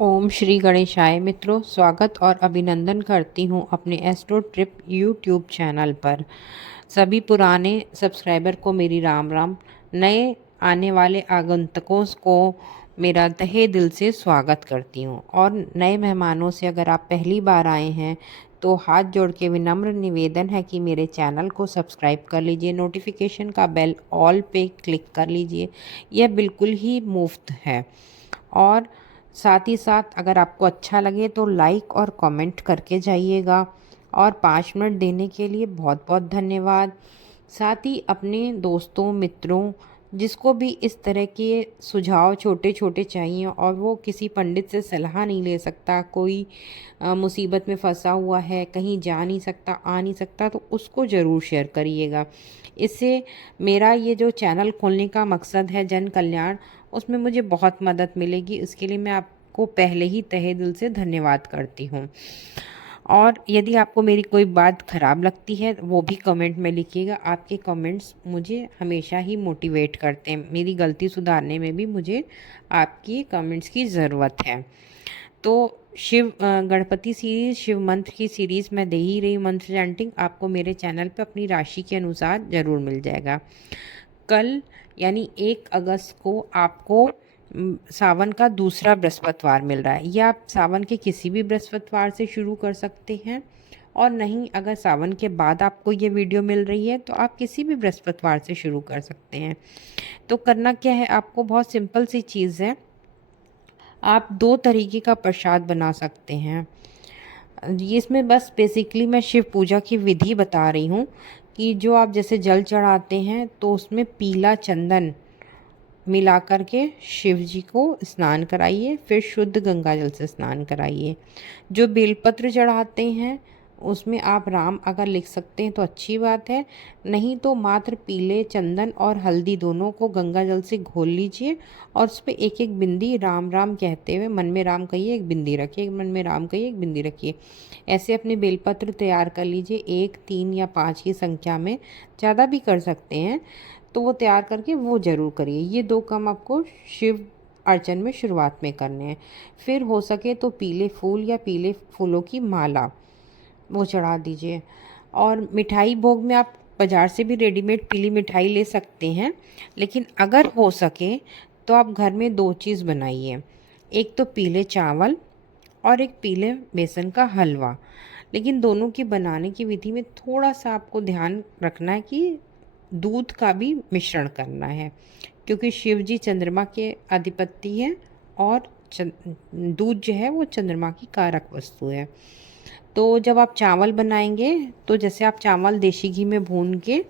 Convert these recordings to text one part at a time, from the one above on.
ओम श्री गणेशाय मित्रों, स्वागत और अभिनंदन करती हूँ अपने एस्ट्रो ट्रिप यूट्यूब चैनल पर। सभी पुराने सब्सक्राइबर को मेरी राम राम। नए आने वाले आगंतुकों को मेरा तहे दिल से स्वागत करती हूँ। और नए मेहमानों से अगर आप पहली बार आए हैं तो हाथ जोड़ के विनम्र निवेदन है कि मेरे चैनल को सब्सक्राइब कर लीजिए, नोटिफिकेशन का बेल ऑल पे क्लिक कर लीजिए। यह बिल्कुल ही मुफ्त है। और साथ ही साथ अगर आपको अच्छा लगे तो लाइक और कमेंट करके जाइएगा। और 5 मिनट देने के लिए बहुत बहुत धन्यवाद। साथ ही अपने दोस्तों मित्रों जिसको भी इस तरह के सुझाव छोटे छोटे चाहिए और वो किसी पंडित से सलाह नहीं ले सकता, कोई मुसीबत में फंसा हुआ है, कहीं जा नहीं सकता, आ नहीं सकता, तो उसको ज़रूर शेयर करिएगा। इससे मेरा ये जो चैनल खोलने का मकसद है जन कल्याण, उसमें मुझे बहुत मदद मिलेगी। इसके लिए मैं आपको पहले ही तहे दिल से धन्यवाद करती हूँ। और यदि आपको मेरी कोई बात ख़राब लगती है वो भी कमेंट में लिखिएगा। आपके कमेंट्स मुझे हमेशा ही मोटिवेट करते हैं, मेरी गलती सुधारने में भी मुझे आपकी कमेंट्स की ज़रूरत है। तो गणपति सीरीज़, शिव मंत्र की सीरीज़ मैं दे ही रही मंत्र चैंटिंग, आपको मेरे चैनल पे अपनी राशि के अनुसार ज़रूर मिल जाएगा। कल यानी 1 अगस्त को आपको सावन का दूसरा बृहस्पतिवार मिल रहा है। या आप सावन के किसी भी बृहस्पतिवार से शुरू कर सकते हैं, और नहीं अगर सावन के बाद आपको ये वीडियो मिल रही है तो आप किसी भी बृहस्पतिवार से शुरू कर सकते हैं। तो करना क्या है, आपको बहुत सिंपल सी चीज़ है। आप 2 तरीके का प्रसाद बना सकते हैं। इसमें बस बेसिकली मैं शिव पूजा की विधि बता रही हूँ कि जो आप जैसे जल चढ़ाते हैं तो उसमें पीला चंदन मिला कर के शिव जी को स्नान कराइए, फिर शुद्ध गंगा जल से स्नान कराइए। जो बेलपत्र चढ़ाते हैं उसमें आप राम अगर लिख सकते हैं तो अच्छी बात है, नहीं तो मात्र पीले चंदन और हल्दी दोनों को गंगा जल से घोल लीजिए और उस पर एक एक बिंदी राम राम कहते हुए, मन में राम कहिए एक बिंदी रखिए, मन में राम कहिए एक बिंदी रखिए। ऐसे अपने बेलपत्र तैयार कर लीजिए, 1, 3 या 5 की संख्या में, ज़्यादा भी कर सकते हैं। तो वो तैयार करके वो ज़रूर करिए। ये 2 काम आपको शिव अर्चन में शुरुआत में करने हैं। फिर हो सके तो पीले फूल या पीले फूलों की माला वो चढ़ा दीजिए। और मिठाई भोग में आप बाज़ार से भी रेडीमेड पीली मिठाई ले सकते हैं, लेकिन अगर हो सके तो आप घर में 2 चीज़ बनाइए। एक तो पीले चावल और एक पीले बेसन का हलवा। लेकिन दोनों की बनाने की विधि में थोड़ा सा आपको ध्यान रखना है कि दूध का भी मिश्रण करना है, क्योंकि शिव जी चंद्रमा के अधिपति हैं और दूध जो है वो चंद्रमा की कारक वस्तु है। तो जब आप चावल बनाएंगे तो जैसे आप चावल देसी घी में भून के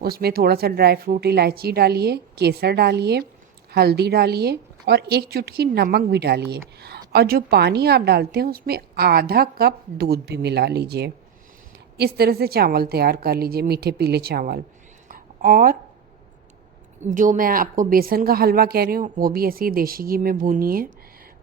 उसमें थोड़ा सा ड्राई फ्रूट, इलायची डालिए, केसर डालिए, हल्दी डालिए और 1 चुटकी नमक भी डालिए। और जो पानी आप डालते हैं उसमें आधा कप दूध भी मिला लीजिए। इस तरह से चावल तैयार कर लीजिए, मीठे पीले चावल। और जो मैं आपको बेसन का हलवा कह रही हूँ वो भी ऐसे ही देसी घी में भूनिए,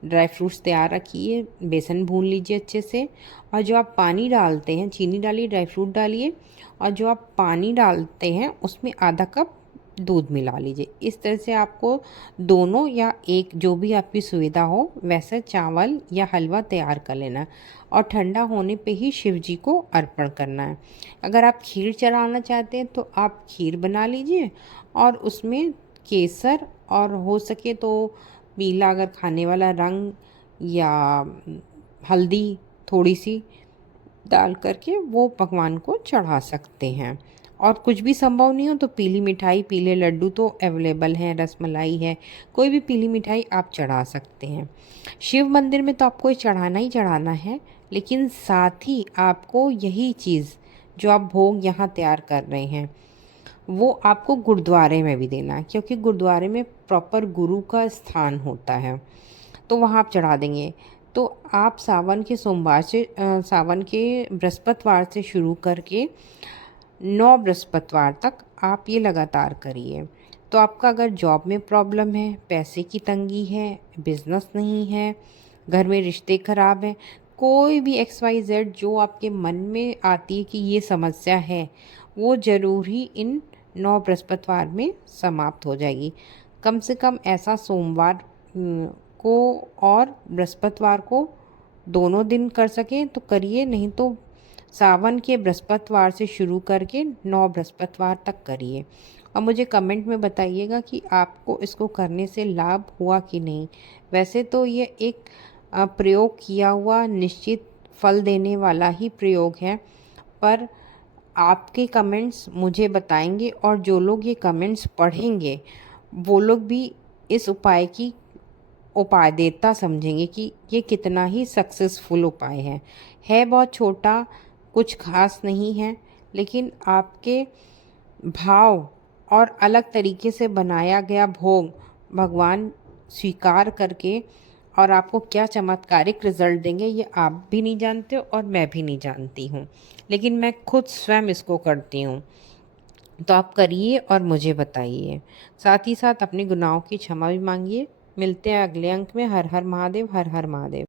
ड्राई फ्रूट्स तैयार रखिए, बेसन भून लीजिए अच्छे से। और जो आप पानी डालते हैं, चीनी डालिए, ड्राई फ्रूट डालिए, और जो आप पानी डालते हैं उसमें आधा कप दूध मिला लीजिए। इस तरह से आपको दोनों या एक जो भी आपकी सुविधा हो वैसे चावल या हलवा तैयार कर लेना है और ठंडा होने पे ही शिव जी को अर्पण करना है। अगर आप खीर चढ़ाना चाहते हैं तो आप खीर बना लीजिए और उसमें केसर और हो सके तो पीला अगर खाने वाला रंग या हल्दी थोड़ी सी डाल करके वो भगवान को चढ़ा सकते हैं। और कुछ भी संभव नहीं हो तो पीली मिठाई, पीले लड्डू तो अवेलेबल हैं, रसमलाई है, कोई भी पीली मिठाई आप चढ़ा सकते हैं। शिव मंदिर में तो आपको ये चढ़ाना ही चढ़ाना है, लेकिन साथ ही आपको यही चीज़ जो आप भोग यहाँ तैयार कर रहे हैं वो आपको गुरुद्वारे में भी देना है, क्योंकि गुरुद्वारे में प्रॉपर गुरु का स्थान होता है, तो वहाँ आप चढ़ा देंगे। तो आप सावन के सोमवार से सावन के बृहस्पतिवार से शुरू करके 9 बृहस्पतिवार तक आप ये लगातार करिए। तो आपका अगर जॉब में प्रॉब्लम है, पैसे की तंगी है, बिजनेस नहीं है, घर में रिश्ते खराब हैं, कोई भी XYZ जो आपके मन में आती है कि ये समस्या है, वो ज़रूर ही इन 9 बृहस्पतिवार में समाप्त हो जाएगी। कम से कम ऐसा सोमवार को और बृहस्पतिवार को दोनों दिन कर सकें तो करिए, नहीं तो सावन के बृहस्पतिवार से शुरू करके 9 बृहस्पतिवार तक करिए। और मुझे कमेंट में बताइएगा कि आपको इसको करने से लाभ हुआ कि नहीं। वैसे तो ये एक प्रयोग किया हुआ निश्चित फल देने वाला ही प्रयोग है, पर आपके कमेंट्स मुझे बताएंगे और जो लोग ये कमेंट्स पढ़ेंगे वो लोग भी इस उपाय की उपादेयता समझेंगे कि ये कितना ही सक्सेसफुल उपाय है बहुत छोटा, कुछ खास नहीं है, लेकिन आपके भाव और अलग तरीके से बनाया गया भोग भगवान स्वीकार करके और आपको क्या चमत्कारिक रिजल्ट देंगे ये आप भी नहीं जानते हो और मैं भी नहीं जानती हूँ, लेकिन मैं खुद स्वयं इसको करती हूँ। तो आप करिए और मुझे बताइए। साथ ही साथ अपने गुनाहों की क्षमा भी मांगिए। मिलते हैं अगले अंक में। हर हर महादेव, हर हर महादेव।